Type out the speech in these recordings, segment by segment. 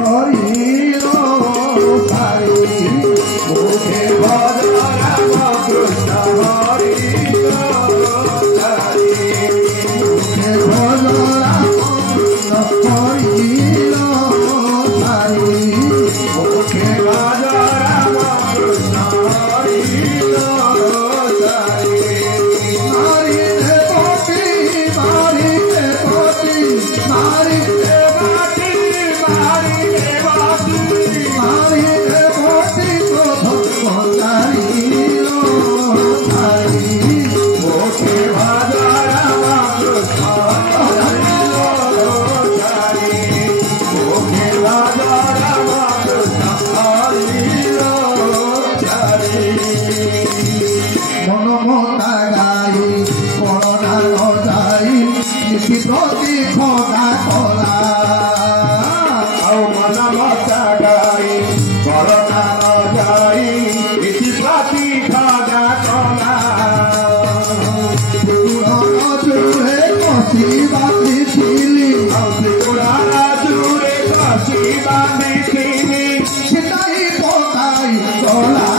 हरिलो सारी मुखे भज राम कृष्ण हरिलो सारी मुखे भज राम कृष्ण हरिलो सारी मुखे भज राम कृष्ण हरिलो सारी मारी दे पोती मारी दे पोती मारी दे बाटी मारी दे बाटी मारी दे पोती को भक्तारी लो सारी मुखे भज राम कृष्ण हरिलो सारी मुखे भज राम कृष्ण हरिलो सारी मनमता गाई करना न जाई नीति प्रति खदा कला मनमता गाई करना न जाई नीति प्रति खदा कला जुरे कसी बाती थीली जुरे कसी बाती थीली सीताई पकाई कला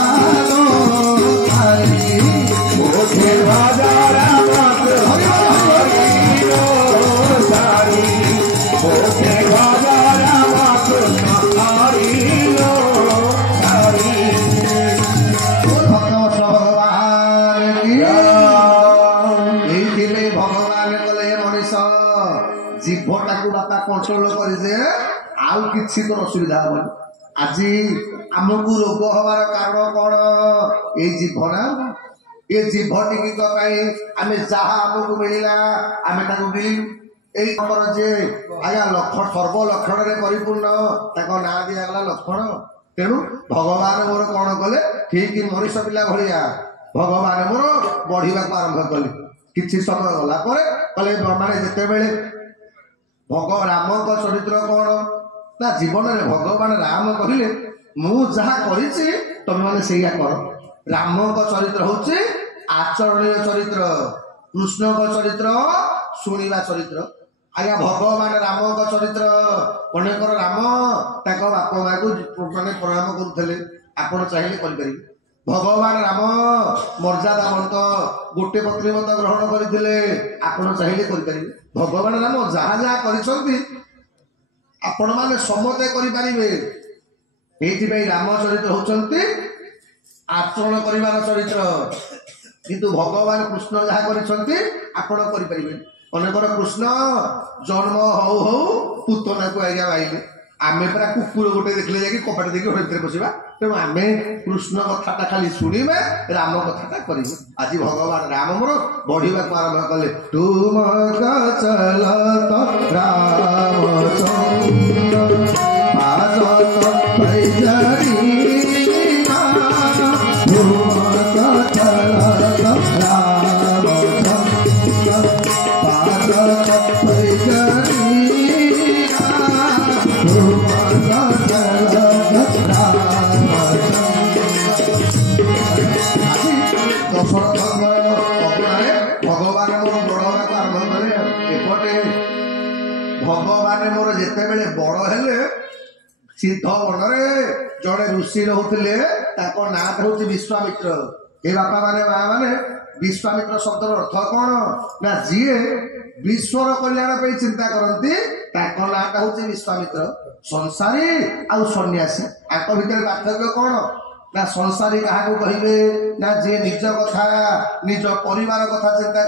मुखे भज राम हरिलो सारी मुखे भज राम कृष्ण हरिलो सारी भगवान की भगवान कले मनीष जीवटा को बापा कंट्रोल करे आउ किसी तो असुविधा हेनी आज आमको रोग हबार कारण कौन ये जीवना ये जीवनिक आम जहा आमको मिलला आम मिलू यमर जे आज्ञा लक्षण सर्वलक्षण परिपूर्ण ना दिगला लक्षण तेणु भगवान मोर कौन कले ठीक मनीष पिला भाया भगवान मोर बढ़ा आरंभ कले किसी समय गला कले माने जिते भगवान राम चरित्र कौन ना जीवन में भगवान राम कहले मु जहा करी तुम मैंने से कर राम चरित्र हूँ आचरणीय चरित्र कृष्ण चरित्र शुणा चरित्र आज्ञा भगवान राम चरित्र अनेकर राम बापा माँ को मैंने प्रणाम करुले आप चाहिए करें भगवान राम मर्यादावंत गोटे पत्नी मत ग्रहण करते आप चाहिए करें भगवान राम जहाँ जहाँ आपण मैंने समते करें राम चरित्र होती आचरण कर चरित्र किंतु भगवान कृष्ण जहाँ करें अनेकर कृष्ण जन्म हौ हौ पूतना को आज्ञा बाइले आम पूरा कुकुर गोटे देखले जाकि कपाट देखिए घर भर पशा तेणु आम कृष्ण कथा खाली शुणवे राम कथा करें आज भगवान राम मोर बढ़ा आरंभ कले तुम चलत भगवान मोर बढ़ा आरंभ कले एपटे भगवान मोर जिते बड़े बड़ हेले सिद्ध वनरे जड़े ऋषि रोते ना हूँ विश्वामित्र ये बापा माने माँ माने विश्वामित्र शब्द अर्थ कौन ना जी विश्वर कल्याण पे चिंता करती ना हूँ विश्वामित्र संसारी आउ सन्यासी आक भितर पार्थक्य कौन ना संसारी क्या कहे ना जी निज कथा निज परिवार कथा चिंता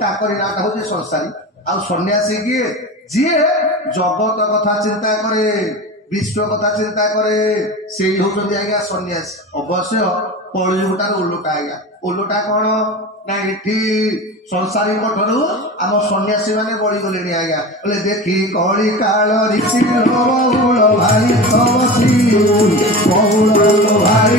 कर ना हूँ संसारी आउ सन्यासी किए जी जगत कथा चिंता करे विश्व कथा चिंता करे से होती आज्ञा सन्यासी अवश्य कलियुगटार उल्टा आज्ञा उल्टा कौन ना ये संसारी ठारू आम सन्यासी मैंने बढ़ी गले आज्ञा बोले देखी कली काल ऋषि बहुल भाई बहुल भाई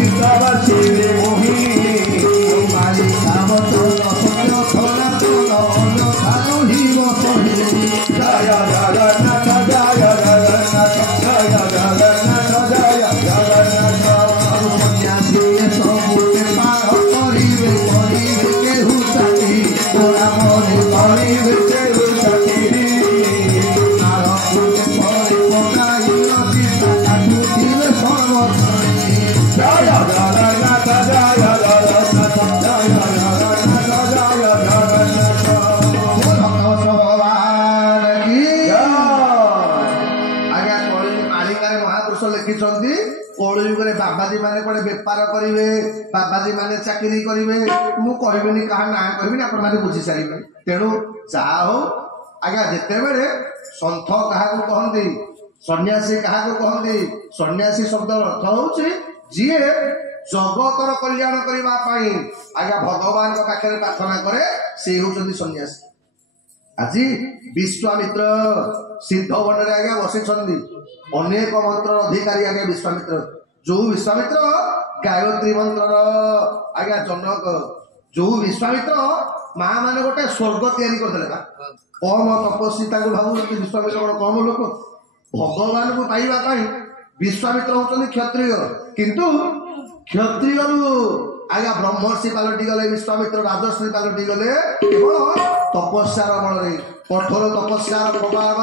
महापुरुष लिखिं कलियुगे बाबाजी माने कड़े बेपार करेंगे बाबाजी माने चाकरी करेंगे मु कहबिनी क्या ना कहबिनी आपण मैंने बुझी सारे तेणु जहा हो आज्ञा जिते बड़े सन्थ क्या कहते सन्यासी क्या कहते सन्यासी शब्द अर्थ हूँ जी जगतर कल्याण करने आज्ञा भगवान पाखे प्रार्थना करे से होती सन्यासी। आज विश्वामित्र सिद्ध भंडे आज्ञा बसी अनेक मंत्र अधिकारी आज्ञा विश्वामित्र जो विश्वामित्र गायत्री मंत्र आज्ञा जनक जो विश्वामित्र माँ मैंने गोटे स्वर्ग तैयारी करते कम तपस्वी भावुँ विश्वामित्र गोटे कम लोक भगवान को पाइबापी विश्वामित्र होती क्षत्रिय किंतु क्षत्रिय आज्ञा ब्रह्मर्षि पलटि गले विश्वामित्र राजश्री पलटि गले केवल तपस्यार बल कठोर तपस्यार प्रभाव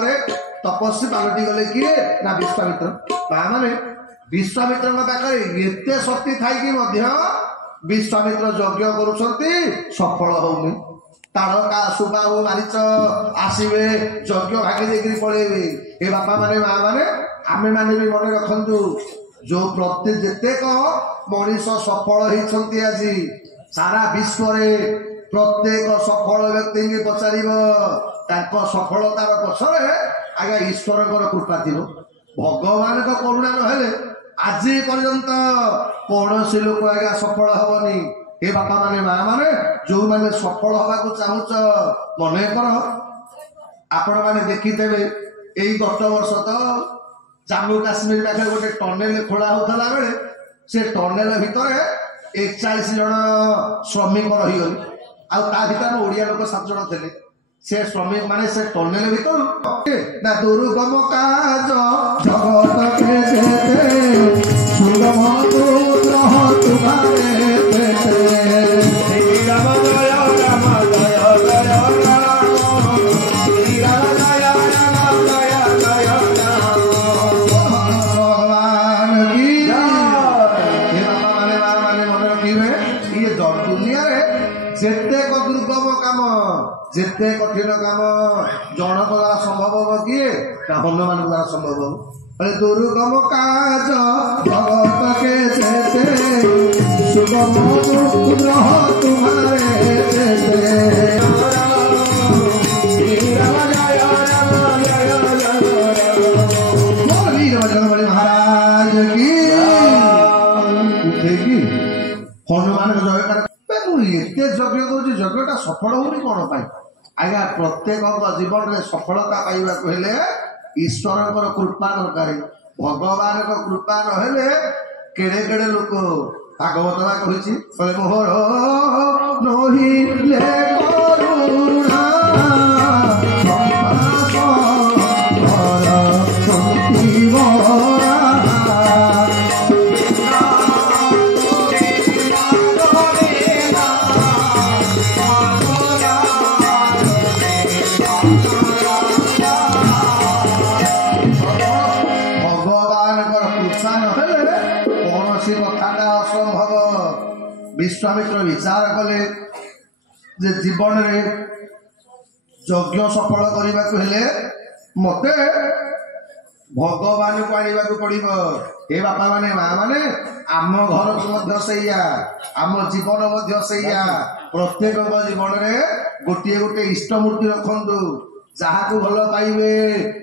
तपस्वी पलटि गले किए ना विश्वामित्र माने विश्वामित्र पाखे एत शक्ति थी विश्वामित्र यज्ञ करुँच सफल होनी ताड़का सुबाहु मारीच आसवे यज्ञ भागी देकर पलैबे ए बापा माने माँ माने आमे माने भी मन रखु जो प्रति जेतेक मनीष सफल होती आज सारा विश्व प्रत्येक सफल व्यक्ति की पचार सफलतार पछरे आज्ञा ईश्वर कृपा थी भगवान करुणा ना आज पर्यंत कौन सी लोक आज्ञा सफल हेनी ए बापा माने माँ माने जो मैंने सफल हवा चाहूच मन कर आपण मैंने देखीदे यही गत वर्ष तो जम्मू काश्मीर पाखे गोटे टनेल खोला होता बेले से टनेल भितर 41 जन श्रमिक रहीगले आर ओडिया लोक 7 जन थे से श्रमिक माने से टनेल भीतर ना दुर्गम काज जगत के देते सुगम पुत्र तुम्हारे पेटे राम जय राम जय जय जेतेक दुर्गम काम जेते कठिन काम जनक द्वारा संभव हो किए ना हनुमान द्वारा संभव हो अरे दुर्गम काज भगत के जेते सुगम पुत्र तुम्हारे जेते महाराज की हनुमान जयकार एत यज्ञ कर यज्ञटा सफल होनी कौन आज्ञा प्रत्येक जीवन में सफलता पाइबा ईश्वर कृपा दरकार भगवान कृपा ना केड़े केड़े लोक भागवत कही मोहर नहिले करुणा विश्वामित्र विचार कले जे जीवन रे यज्ञ सफल करने को मते भगवान को आने को पड़ो ए बापा माने माँ माने आम घर को सैया आम जीवन प्रत्येक जीवन रे गोटे गोटे इष्टमूर्ति रखु जहाँ को भल पाइबे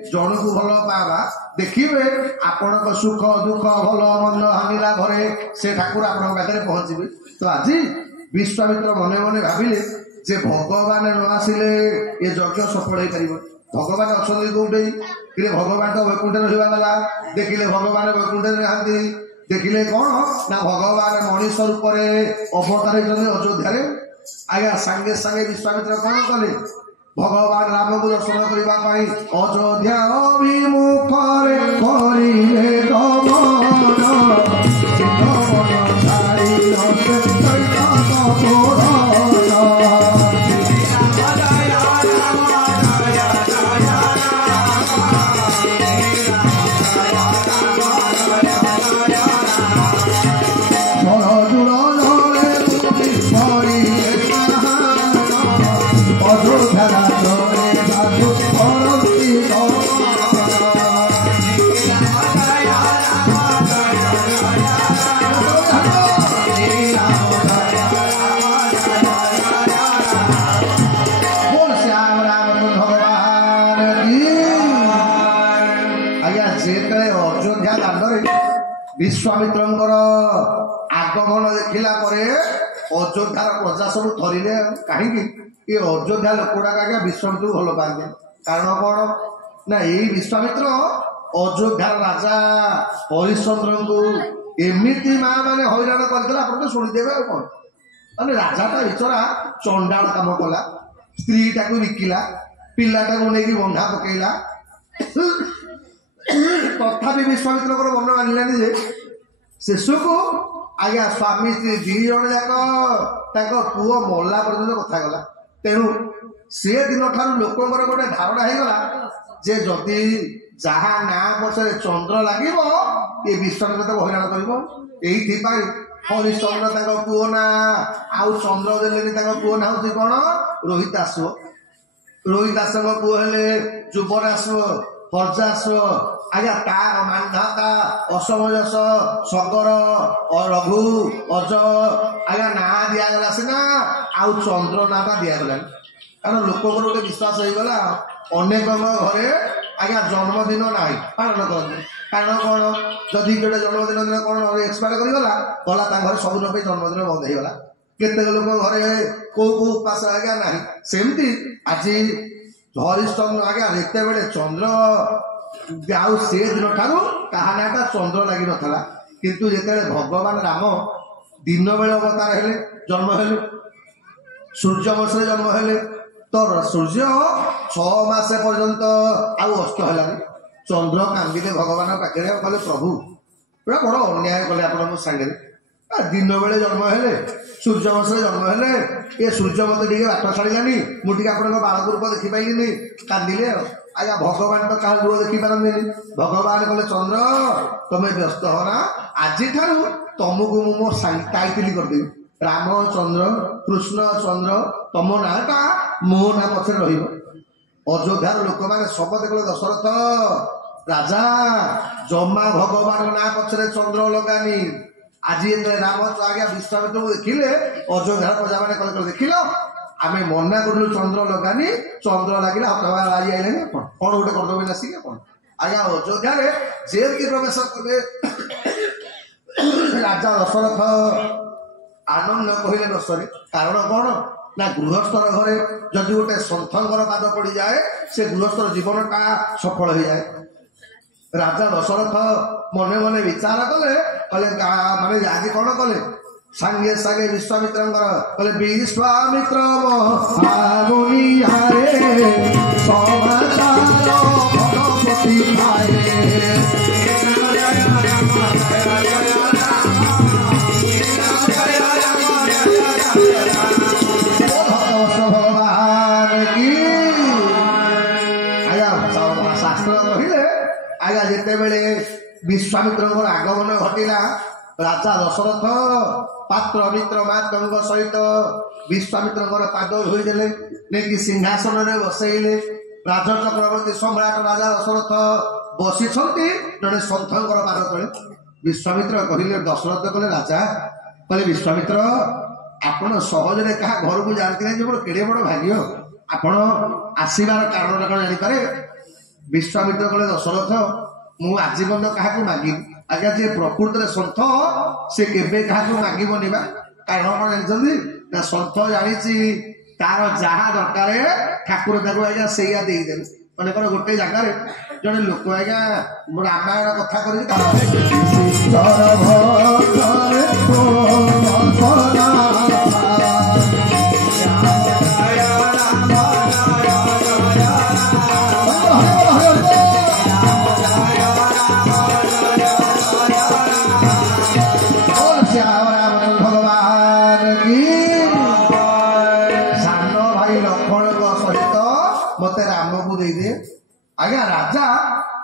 जन को भल पावा देखिए आपण सुख दुख भल मंद हानिला घरे से ठाकुर आपण पाखे पहुंचे तो आज विश्वामित्र मने मने भाविले जे भगवान न आसिले ये यज्ञ सफल हो पार भगवान अच्छा कौटे कि भगवान तो वैकुंठ रहा वाला देखिले भगवान वैकुंठ नहांती देखिले कौन ना भगवान मनीष रूप अवतार अयोध्या आज्ञा सांगे सांगे विश्वामित्र कौन कले भगवान राम को दर्शन करने अयोध्या अभिमुख ଅଯୋଧ୍ୟା ଦାଣ୍ଡରେ ବିଶ୍ୱାମିତ୍ରଙ୍କର ଆଗମନ ଦେଖିଲା ପରେ ଅଯୋଧ୍ୟାର ପ୍ରଜା ସବୁ ଥରିଲେ। କାହିଁକି? ଏ ଅଯୋଧ୍ୟା ଲୋକଗୁଡାକ ଆଜ୍ଞା ବିଶ୍ୱାମିତ୍ରକୁ ଭଲ ପାଆନ୍ତି। କାରଣ କଣ ନା ଏଇ ବିଶ୍ୱାମିତ୍ର ଅଯୋଧ୍ୟାର ରାଜା ହରିଶ୍ଚନ୍ଦ୍ରଙ୍କୁ ଏମିତି ମା ମାନେ ହଇରାଣ କରିଥିଲା, ଆପଣ ତ ଶୁଣିଦେବେ ଆଉ କଣ। ମାନେ ରାଜାଟା ବିଚରା ଚଣ୍ଡାଳ କାମ କଲା, ସ୍ତ୍ରୀଟାକୁ ବିକିଲା, ପିଲାଟାକୁ ନେଇକି ବନ୍ଧା ପକେଇଲା। ତଥାପି ବିଶ୍ୱାମିତ୍ରଙ୍କର ମନ ମାନିଲାନି ଯେ ଶେଷକୁ ଆଜ୍ଞା ସ୍ୱାମୀ ସ୍ତ୍ରୀ ଦି ଜଣ ଯାକ ତାଙ୍କ ପୁଅ ମଲା ପର୍ଯ୍ୟନ୍ତ କଥା ଗଲା। ତେଣୁ ସେ ଦିନ ଠାରୁ ଲୋକଙ୍କର ଗୋଟେ ଧାରଣା ହେଇଗଲା ଯେ ଯଦି ଯାହା ନାଁ ପଛରେ ଚନ୍ଦ୍ର ଲାଗିବ ଏ ବିଶ୍ୱାମିତ୍ର ତାକୁ ହଇରାଣ କରିବ। ଏଇଥିପାଇଁ ହରିଶ୍ଚନ୍ଦ୍ର ତାଙ୍କ ପୁଅ ନା ଆଉ ଚନ୍ଦ୍ର ଦେଲେନି, ତାଙ୍କ ପୁଅ ନା ହଉଛି କଣ ରୋହିତାଶ୍ଵ। ରୋହିତାଶ୍ଵଙ୍କ ପୁଅ ହେଲେ ଯୁବରାଶ୍ଵ, ହର୍ଯାଶ୍ଵ। ଆଜ୍ଞା ତା ମାନ୍ଧାତା, ଅସମୟସ, ସଗର, ରଘୁ, ଅଜ ଆଜ୍ଞା ନାଁ ଦିଆଗଲା ସିନା, ଆଉ ଚନ୍ଦ୍ର ନାଁଟା ଦିଆଗଲାନି। କାରଣ ଲୋକଙ୍କର ଗୋଟେ ବିଶ୍ୱାସ ହେଇଗଲା ଅନେକଙ୍କ ଘରେ ଆଜ୍ଞା ଜନ୍ମଦିନ ନାହିଁ, ପାଳନ କରନ୍ତି। କାରଣ କଣ, ଯଦି ଗୋଟେ ଜନ୍ମଦିନ ଦିନ କଣ ଏକ୍ସପାୟାର କରିଗଲା ଗଲା, ତାଙ୍କ ଘରେ ସବୁଦିନ ପାଇଁ ଜନ୍ମଦିନ ବନ୍ଦ ହେଇଗଲା। କେତେକ ଲୋକ ଘରେ କୋଉ କୋଉ ଉପାସ ଆଜ୍ଞା ନାହିଁ। ସେମିତି ଆଜି ହରିଶ୍ଚନ୍ଦ୍ର ଆଜ୍ଞା ଯେତେବେଳେ ଚନ୍ଦ୍ର ଆଉ ସେ ଦିନ ଠାରୁ କାହା ନାଁଟା ଚନ୍ଦ୍ର ଲାଗିନଥିଲା। କିନ୍ତୁ ଯେତେବେଳେ ଭଗବାନ ରାମ ଦିନ ବେଳେ ଅବତାର ହେଲେ, ଜନ୍ମ ହେଲେ, ସୂର୍ଯ୍ୟ ବଂଶରେ ଜନ୍ମ ହେଲେ, ତ ସୂର୍ଯ୍ୟ 6 ମାସ ପର୍ଯ୍ୟନ୍ତ ଆଉ ଅସ୍ତ ହେଲାନି। ଚନ୍ଦ୍ର କାନ୍ଦିଲେ ଭଗବାନଙ୍କ ପାଖରେ, କହିଲେ ପ୍ରଭୁ ପୁରା ବଡ ଅନ୍ୟାୟ କଲେ ଆପଣ ମୋ ସାଙ୍ଗରେ। ଦିନ ବେଳେ ଜନ୍ମ ହେଲେ, ସୂର୍ଯ୍ୟ ବଂଶରେ ଜନ୍ମ ହେଲେ, ଏ ସୂର୍ଯ୍ୟ ମତେ ଟିକେ ବାଟ ଛାଡ଼ିଲାନି, ମୁଁ ଟିକେ ଆପଣଙ୍କ ବାଳକ ରୂପ ଦେଖିପାରିଲିନି, କାନ୍ଦିଲେ ଆଉ। ଆଜ୍ଞା ଭଗବାନ ତ କାହା ଲୁହ ଦେଖିପାରନ୍ତିନି। ଭଗବାନ କହିଲେ ଚନ୍ଦ୍ର ତମେ ବ୍ୟସ୍ତ ହନା, ଆଜିଠାରୁ ତମକୁ ମୁଁ ମୋ ଟାଇଟିଲ କରିଦେବି, ରାମଚନ୍ଦ୍ର, କୃଷ୍ଣ ଚନ୍ଦ୍ର, ତମ ନାଁଟା ମୋ ନାଁ ପଛରେ ରହିବ। ଅଯୋଧ୍ୟାର ଲୋକମାନେ ସମସ୍ତେ କହିଲେ ଦଶରଥ ରାଜା ଜମା ଭଗବାନ ନାଁ ପଛରେ ଚନ୍ଦ୍ର ଲଗାନି। ଆଜି ଯେତେବେଳେ ରାମ ଆଜ୍ଞା ବିଶ୍ୱାମିତ୍ରକୁ ଦେଖିଲେ, ଅଯୋଧ୍ୟାର ପ୍ରଜାମାନେ କହିଲେ ଦେଖିଲ ଆମେ ମନା କରିଲୁ ଚନ୍ଦ୍ର ଲଗାନି, ଚନ୍ଦ୍ର ଲାଗିଲା ହତବାଗ ବାଜି ଆଇଲେନି, କଣ ଗୋଟେ କରିଦେବେ ଆସିକି ଆପଣ। ଆଜ୍ଞା ଅଯୋଧ୍ୟାରେ ଜେଲ କି ପ୍ରବେଶ କଲେ ରାଜା ଦଶରଥ ଆନନ୍ଦ କହିଲେ ନ ସରେ। କାରଣ କଣ ନା ଗୃହସ୍ଥର ଘରେ ଯଦି ଗୋଟେ ସନ୍ଥଙ୍କର ପାଦ ପଡିଯାଏ, ସେ ଗୃହସ୍ଥର ଜୀବନଟା ସଫଳ ହେଇଯାଏ। ରାଜା ଦଶରଥ ମନେ ମନେ ବିଚାର କଲେ, କହିଲେ ମାନେ ଆଜି କଣ କଲେ, ସାଙ୍ଗେ ସାଙ୍ଗେ ବିଶ୍ୱାମିତ୍ରଙ୍କର କହିଲେ ବିଶ୍ୱାମିତ୍ର ଶାସ୍ତ୍ର କହିଲେ ଆଜ୍ଞା ଯେତେବେଳେ ବିଶ୍ୱାମିତ୍ରଙ୍କର ଆଗମନ ଘଟିଲା, ରାଜା ଦଶରଥ ପାତ୍ର ମିତ୍ର ମାତଙ୍କ ସହିତ ବିଶ୍ୱାମିତ୍ରଙ୍କର ପାଦ ଧୋଇଦେଲେ, ନେଇକି ସିଂହାସନରେ ବସେଇଲେ। ରାଜ ଚକ୍ରବର୍ତ୍ତୀ ସମ୍ରାଟ ରାଜା ଦଶରଥ ବସିଛନ୍ତି ଜଣେ ସନ୍ଥଙ୍କର ପାଦ ତଳେ। ବିଶ୍ୱାମିତ୍ର କହିଲେ, ଦଶରଥ କହିଲେ ରାଜା, କହିଲେ ବିଶ୍ୱାମିତ୍ର ଆପଣ ସହଜରେ କାହା ଘରକୁ ଯାଆନ୍ତି ନାହିଁ, ଯେ ମୋର କେଡ଼େ ବଡ଼ ଭାଗ୍ୟ, ଆପଣ ଆସିବାର କାରଣଟା କଣ ଜାଣିପାରେ? ବିଶ୍ୱାମିତ୍ର କହିଲେ ଦଶରଥ ମୁଁ ଆଜି ପର୍ଯ୍ୟନ୍ତ କାହାକୁ ମାଗିନି। ଆଜ୍ଞା ଯିଏ ପ୍ରକୃତରେ ସନ୍ଥ ସେ କେବେ କାହାକୁ ମାଗିବନି ବା। କାରଣ କଣ ଜାଣିଛନ୍ତି ନା, ସନ୍ଥ ଜାଣିଛି ତାର ଯାହା ଦରକାର ଠାକୁର ତାକୁ ଆଜ୍ଞା ସେଇଆ ଦେଇଦେବେ। ମନେକର ଗୋଟେ ଜାଗାରେ ଜଣେ ଲୋକ ଆଜ୍ଞା ରାମାୟଣ କଥା କରିଛି, ମତେ ରାମକୁ ଦେଇଦିଏ। ଆଜ୍ଞା ରାଜା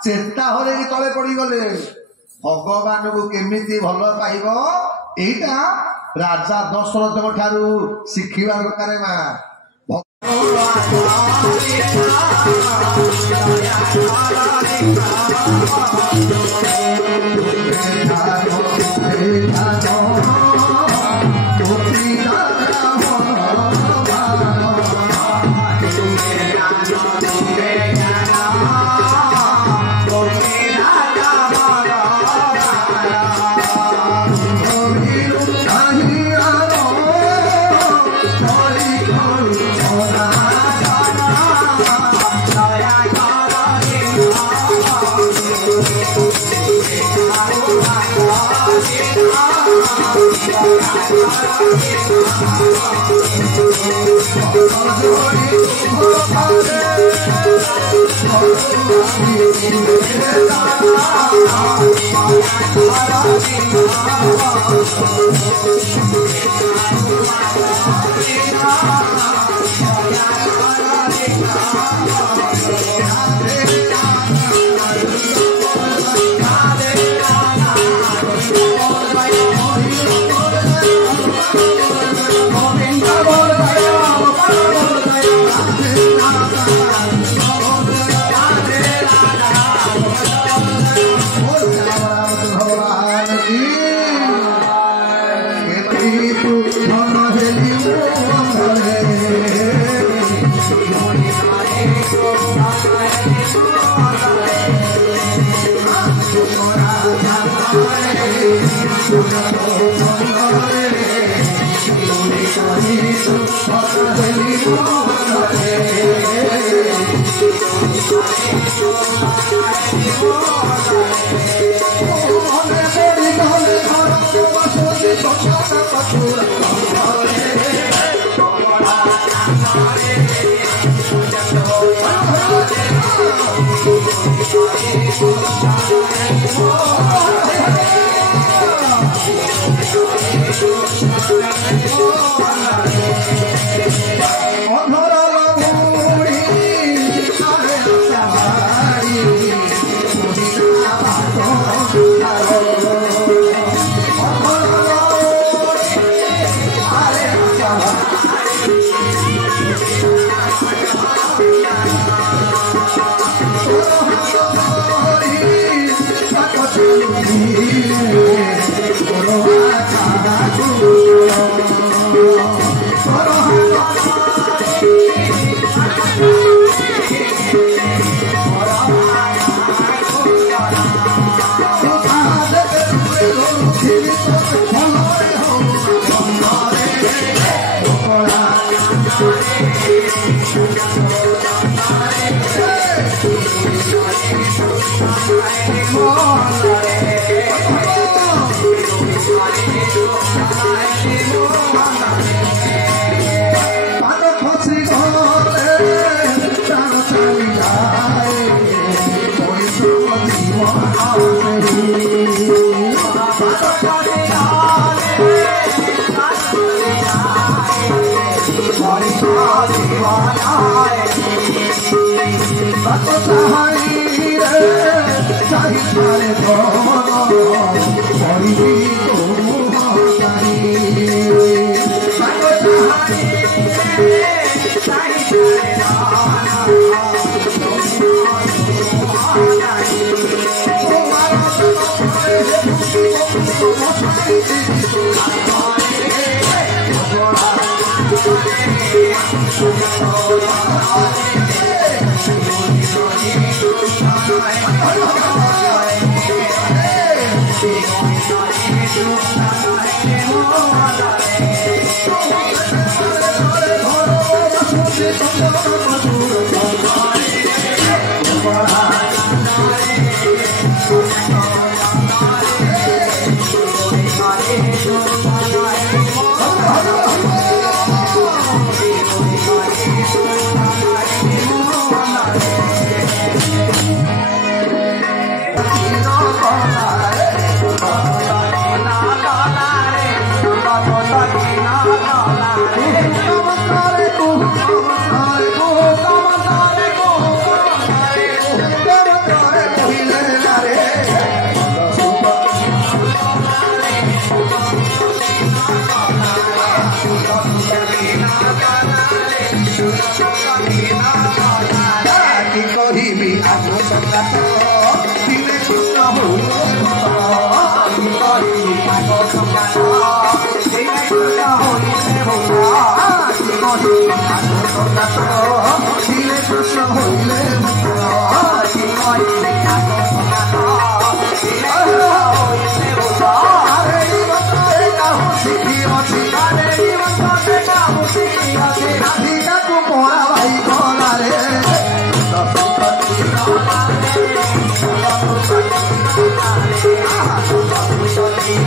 ଚେତା ହରେଇ ତଳେ ପଡିଗଲେ। ଭଗବାନଙ୍କୁ କେମିତି ଭଲ ପାଇବ ଏଇଟା ରାଜା ଦଶରଥଙ୍କ ଠାରୁ ଶିଖିବା ଦରକାର। ମା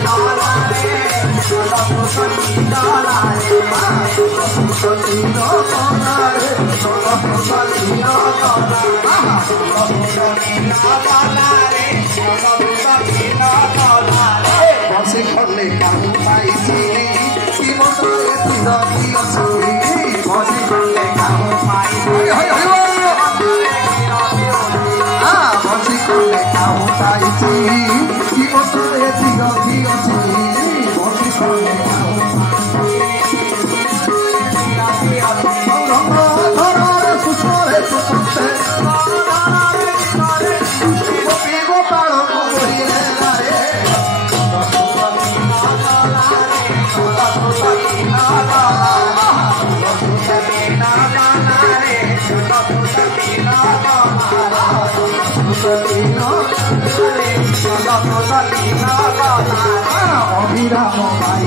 Hare बसे खले काहू पाइछि जीवनरे तिरगी असुरी बसे खले काहू पाइछि बसे खले काहू पाइछि जीवनरे तिरगी असुरी बसे खले काहू धरारे सुषरे सुपुते गोपाल गोरिले लारे অভিরাম ভাই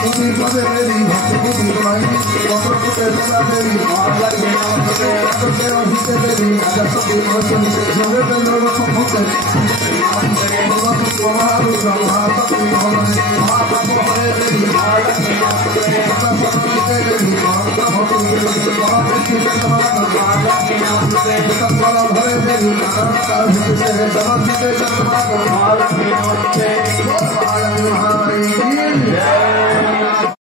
Pati Pade Devi Bhakti Pati Pai Patra Pute Pura Devi Bhagla Gena Pate Pate Ahite Devi Aja Pati Bhakti Jove Tendra Vakho Bhakti Bhagavad Pamaru Brahma Pati Bhagavad Mata Pahare Devi Bhagla Gena Pate Pata Pate Devi Bhagla Bhakti Bhagavad Pati Bhagla Gena Pate Pata Pala Bhare Devi Narata Bhakti Bhagavad Pati Bhagla Gena Pate Bhagla Gena Pate